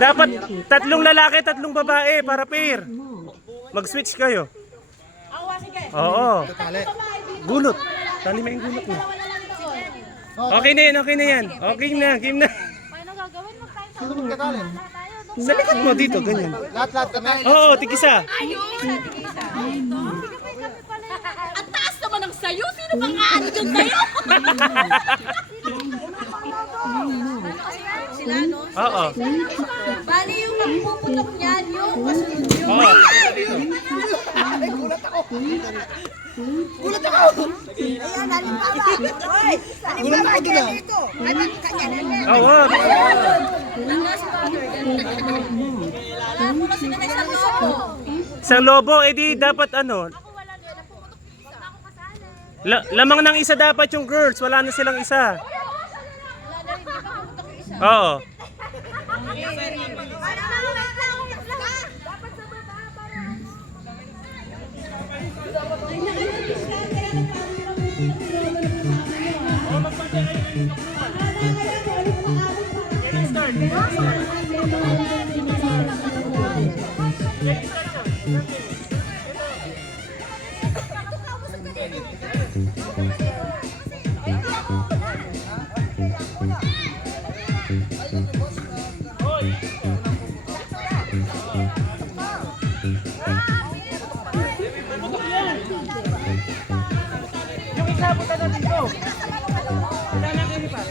Dapat tatlong lalaki, tatlong babae para pair. Mag-switch kayo. Oo. Gulot. Tali mo yung gulot mo. Okay na yan, okay na yan. Okay na, game na. Paano gagawin? Sino magkatali? Sa likod mo dito, ganyan. Lahat-lahat kami. Oo, tigisa. Ang taas naman ng sayo. Sino bang aano dyan sa'yo? Sila, no? Oo. Bali yung magpuputok niyan, yung kasunod yun. Oo. Gulat ako! Ayan, halimbawa. Hoy! Gulat ako doon ah. Ay, ba't kanya na yan? Oo. Last brother, ganun. Wala mo na sila na isang lobo. Isang lobo, edi dapat ano, Ako wala din. Napuputok yung isa. Ako kasali. lamang ng isa dapat yung girls, wala na silang isa. Wala na rin. Di ba puputok yung isa? Oo. Dapat sa baba para. Yung isa, punta na dito. Punta na kayo pa.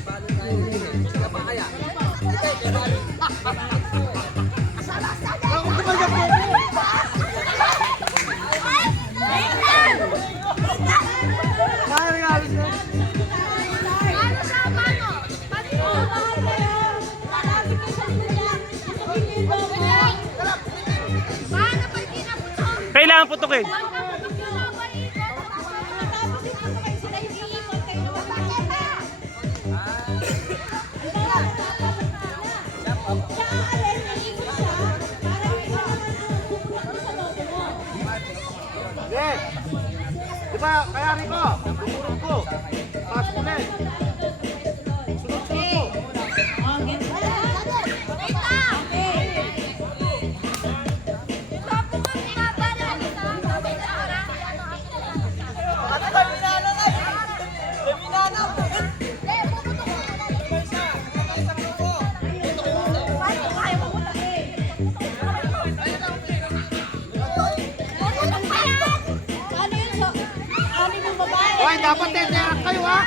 Kailangan putukin. Di ba, kaya rin ko, tumurog ko. Pass ko na eh. Sunod-sunod ko. Hoy, dapat teterak kayo ha?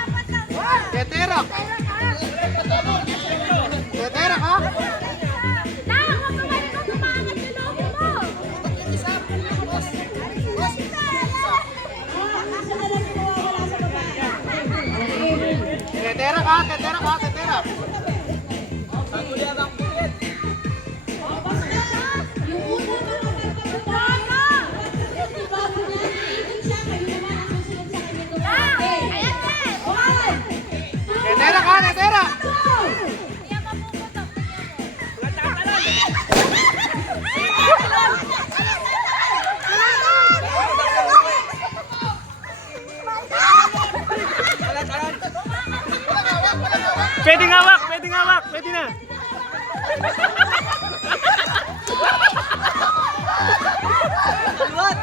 Teterak. Teterak ha? Teterak ha? Teterak ha? Teterak. Teterak ha? Teterak. Pwede ngawak, pwede ngawak, pwede na. What?